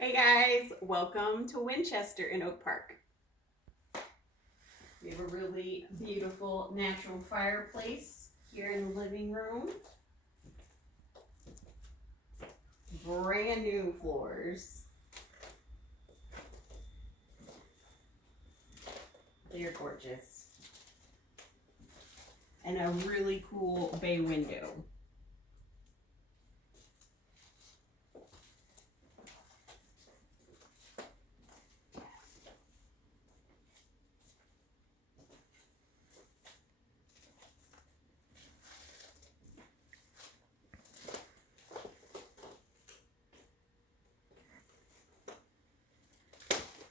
Hey guys, welcome to Winchester in Oak Park. We have a really beautiful natural fireplace here in the living room. Brand new floors. They're gorgeous. And a really cool bay window.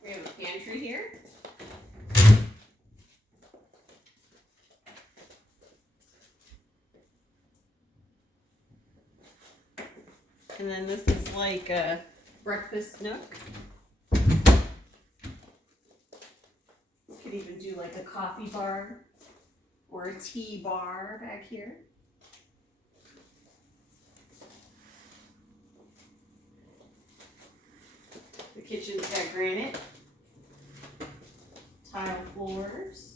We have a pantry here. And then this is like a breakfast nook. You could even do like a coffee bar or a tea bar back here. The kitchen's got granite, tile floors.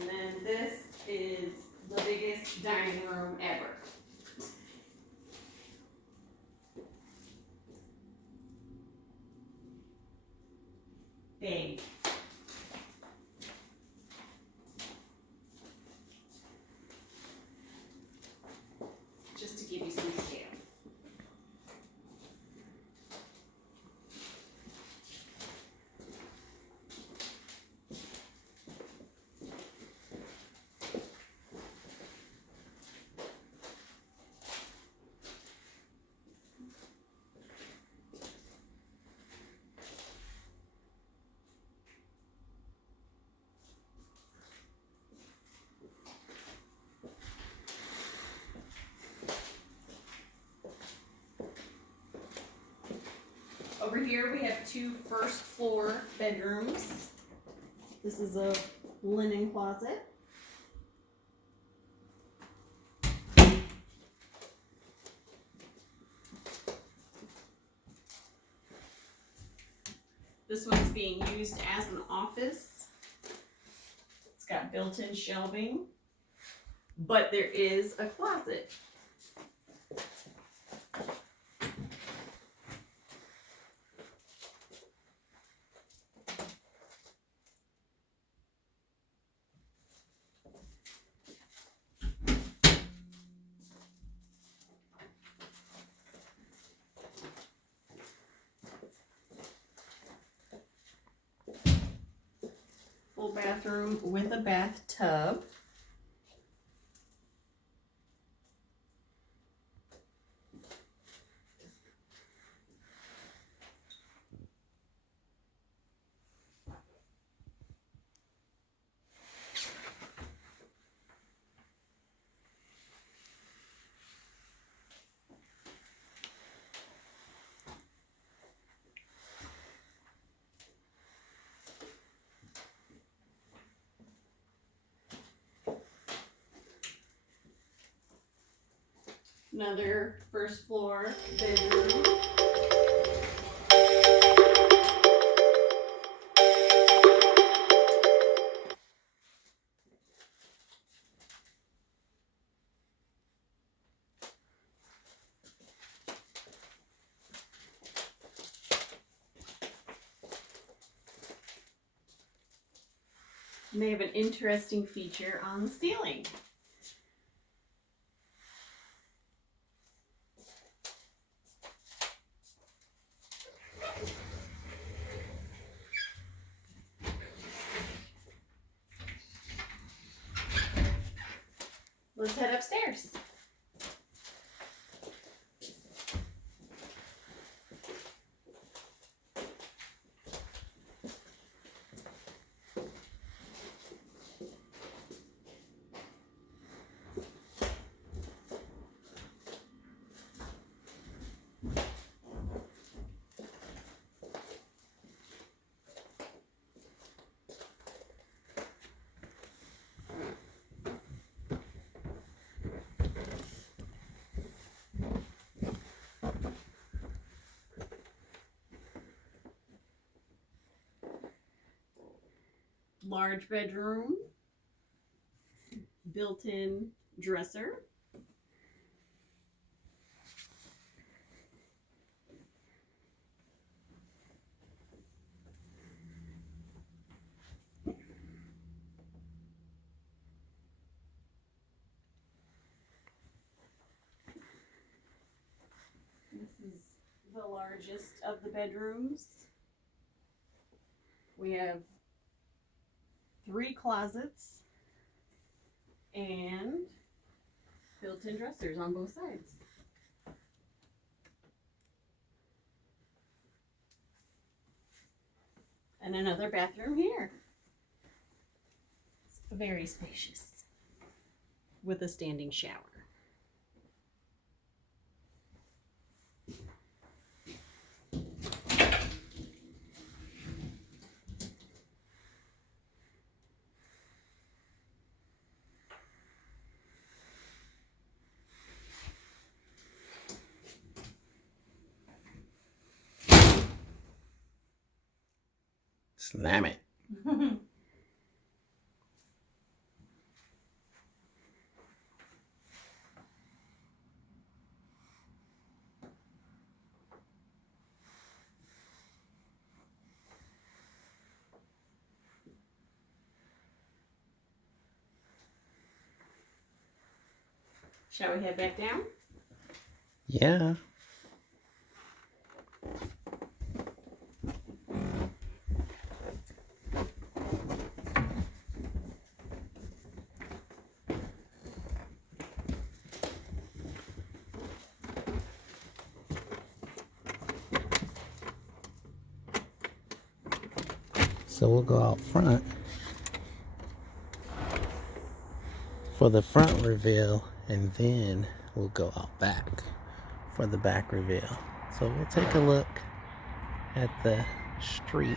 And then this is the biggest dining room ever. Big. Just to give you some scale. Over here we have two first floor bedrooms. This is a linen closet. This one's being used as an office. It's got built-in shelving, but there is a closet. Full bathroom with a bathtub. Another first floor bedroom. And they have an interesting feature on the ceiling. Let's head upstairs. Large bedroom, built-in dresser. This is the largest of the bedrooms. We have 3 closets and built-in dressers on both sides. And another bathroom here. It's very spacious with a standing shower. Slam it. Shall we head back down? Yeah. So we'll go out front for the front reveal, and then we'll go out back for the back reveal. So we'll take a look at the street.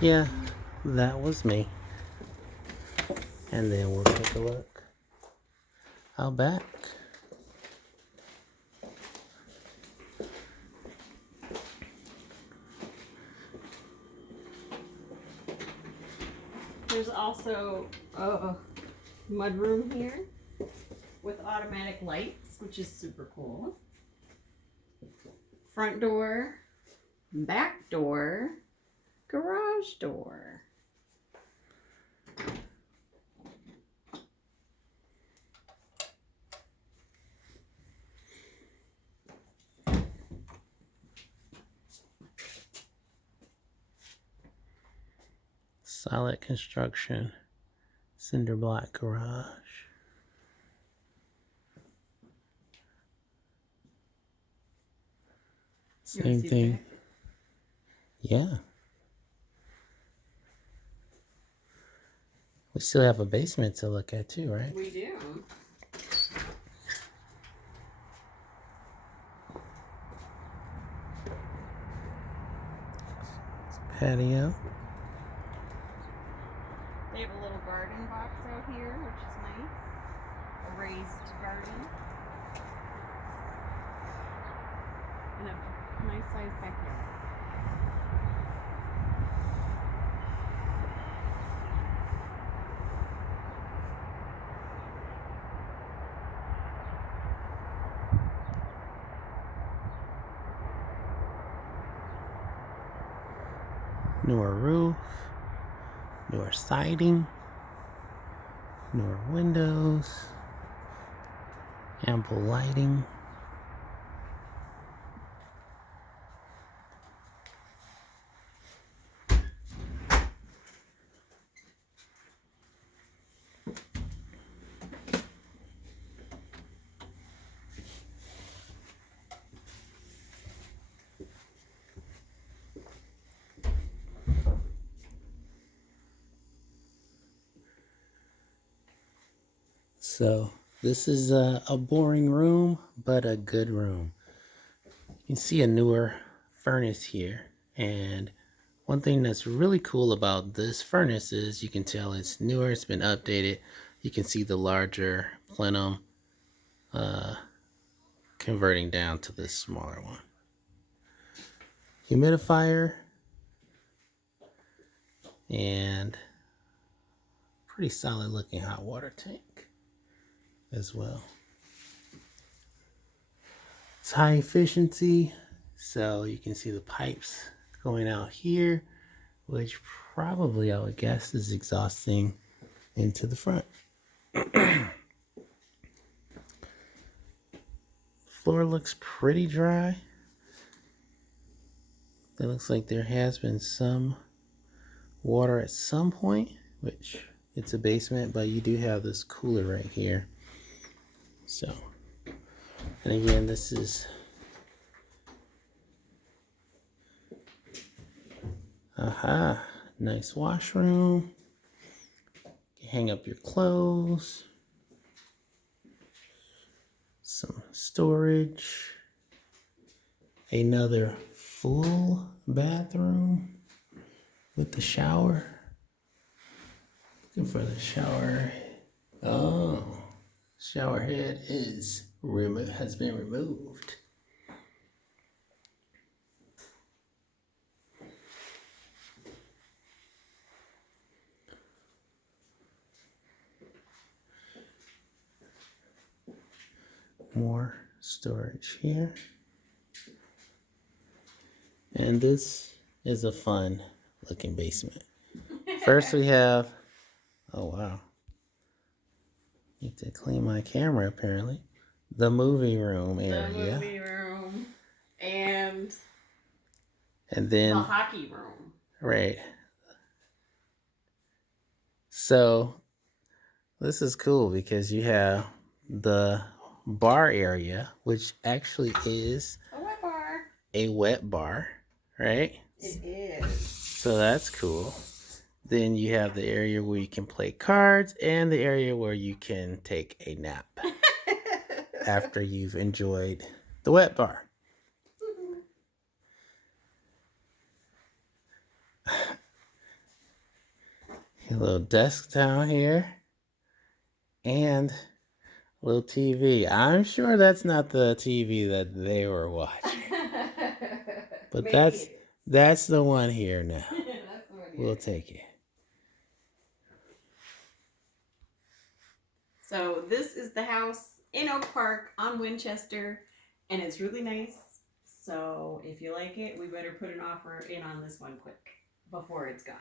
Yeah, that was me. And then we'll take a look out back. There's also a mudroom here with automatic lights, which is super cool. Front door, back door, garage door. Solid construction, cinder block garage. Same thing. Yeah. We still have a basement to look at too, right? We do. Patio. They have a little garden box out here, which is nice. A raised garden. And a nice sized backyard. Newer roof. Newer siding. Newer windows. Ample lighting. So this is a boring room, but a good room. You can see a newer furnace here. And one thing that's really cool about this furnace is you can tell it's newer, it's been updated. You can see the larger plenum converting down to this smaller one. Humidifier and pretty solid looking hot water tank as well. It's high efficiency, so you can see the pipes going out here, which probably I would guess is exhausting into the front. Floor looks pretty dry. It looks like there has been some water at some point, which it's a basement, but you do have this cooler right here. So, and again, this is nice washroom. You hang up your clothes. Some storage. Another full bathroom with the shower. Looking for the shower. Oh, shower head has been removed. More storage here. And this is a fun looking basement. First we have, oh wow, need to clean my camera apparently. The movie room area. The movie room and then the hockey room. Right. So this is cool because you have the bar area, which actually is A wet bar. a wet bar, right? It is. So that's cool. Then you have the area where you can play cards and the area where you can take a nap after you've enjoyed the wet bar. A little desk down here and a little TV. I'm sure that's not the TV that they were watching. But Maybe that's the one here now. That's the one here. We'll take it. So this is the house in Oak Park on Winchester, and it's really nice. So if you like it, we better put an offer in on this one quick before it's gone.